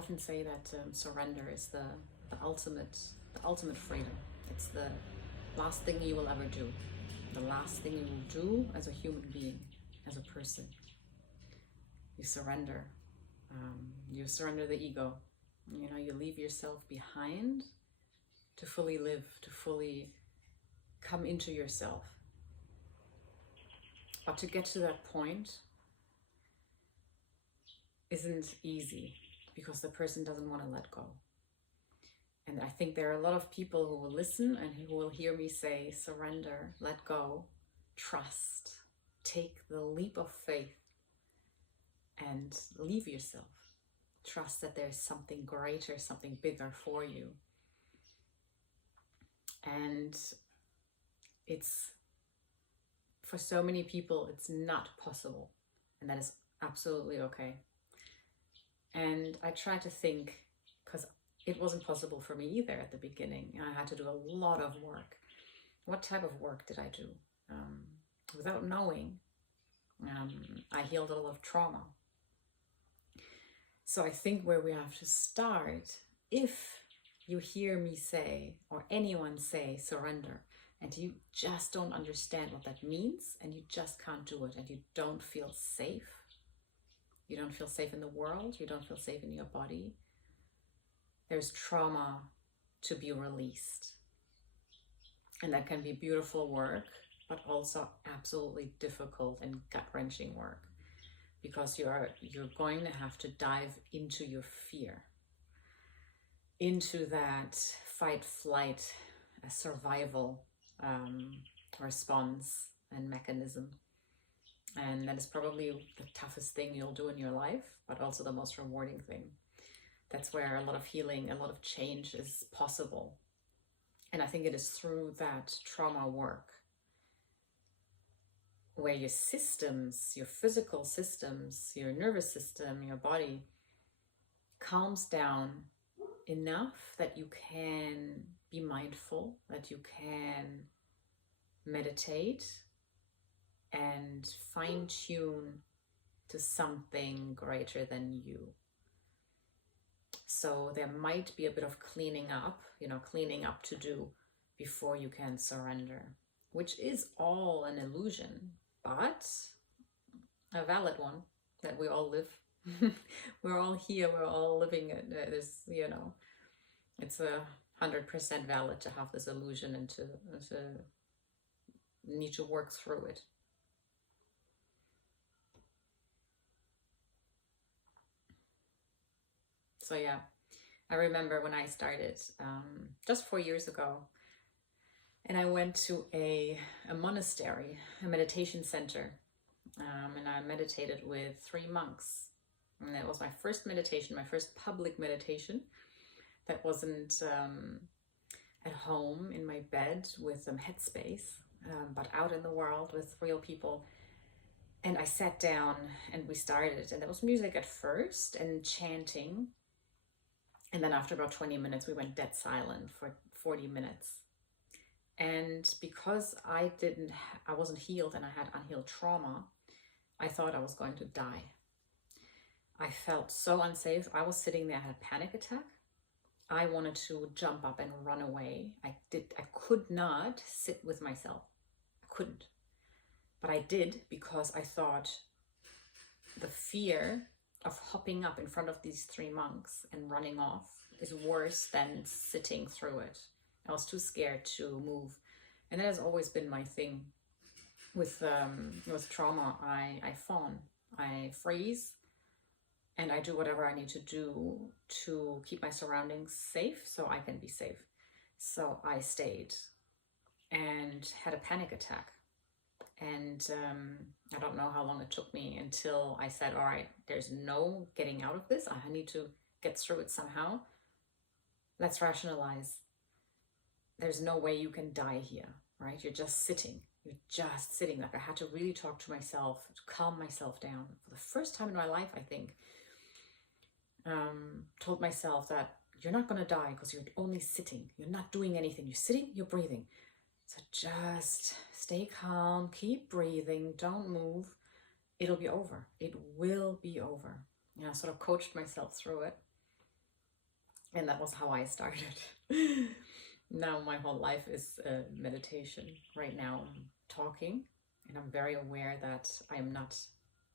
often say that surrender is the ultimate freedom. It's the last thing you will ever do, the last thing you will do as a human being, as a person. You surrender. You surrender the ego. You leave yourself behind to fully live, to fully come into yourself. But to get to that point isn't easy because the person doesn't want to let go. And I think there are a lot of people who will listen and who will hear me say, surrender, let go, trust, take the leap of faith and leave yourself. Trust that there's something greater, something bigger for you. And it's, for so many people, it's not possible. And that is absolutely okay. And I try to think, because it wasn't possible for me either at the beginning. I had to do a lot of work. What type of work did I do? Without knowing, I healed a lot of trauma. So I think where we have to start, if you hear me say, or anyone say, surrender, and you just don't understand what that means, and you just can't do it, and you don't feel safe, you don't feel safe in the world, you don't feel safe in your body, there's trauma to be released. And that can be beautiful work, but also absolutely difficult and gut-wrenching work, because you're going to have to dive into your fear, into that fight, flight, survival response and mechanism. And that is probably the toughest thing you'll do in your life, but also the most rewarding thing. That's where a lot of healing, a lot of change is possible. And I think it is through that trauma work where your systems, your physical systems, your nervous system, your body calms down enough that you can be mindful, that you can meditate and fine-tune to something greater than you. So there might be a bit of cleaning up to do before you can surrender, which is all an illusion, but a valid one that we all live. We're all here, we're all living it. There's, it's 100% valid to have this illusion and to need to work through it. So yeah, I remember when I started just 4 years ago, and I went to a monastery, a meditation center, and I meditated with 3 monks. And that was my first meditation, my first public meditation. That wasn't at home in my bed with some headspace, but out in the world with real people. And I sat down and we started, and there was music at first and chanting. And then after about 20 minutes, we went dead silent for 40 minutes. And because I wasn't healed and I had unhealed trauma, I thought I was going to die. I felt so unsafe. I was sitting there, I had a panic attack. I wanted to jump up and run away. I could not sit with myself. I couldn't. But I did, because I thought the fear of hopping up in front of these 3 monks and running off is worse than sitting through it. I was too scared to move. And that has always been my thing with trauma. I fawn, I freeze, and I do whatever I need to do to keep my surroundings safe so I can be safe. So I stayed and had a panic attack. And I don't know how long it took me until I said, all right, there's no getting out of this. I need to get through it somehow. Let's rationalize. There's no way you can die here, right? You're just sitting. Like, I had to really talk to myself, to calm myself down. For the first time in my life, I think, told myself that you're not going to die because you're only sitting. You're not doing anything. You're sitting, you're breathing. So just stay calm, keep breathing, don't move. It'll be over. It will be over. I sort of coached myself through it. And that was how I started. Now my whole life is meditation. Right now I'm talking, and I'm very aware that I am not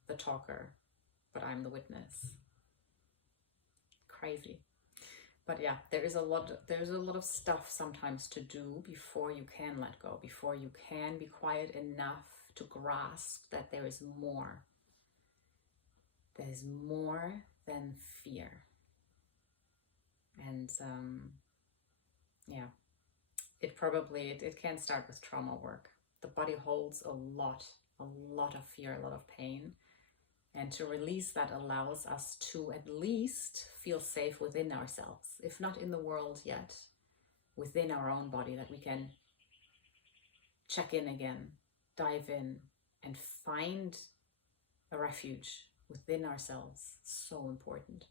the talker, but I'm the witness. Crazy. But yeah, there's a lot of stuff sometimes to do before you can let go, before you can be quiet enough to grasp that there is more. There is more than fear. And yeah, it can start with trauma work. The body holds a lot of fear, a lot of pain. And to release that allows us to at least feel safe within ourselves, if not in the world yet, within our own body, that we can check in again, dive in, and find a refuge within ourselves. So important.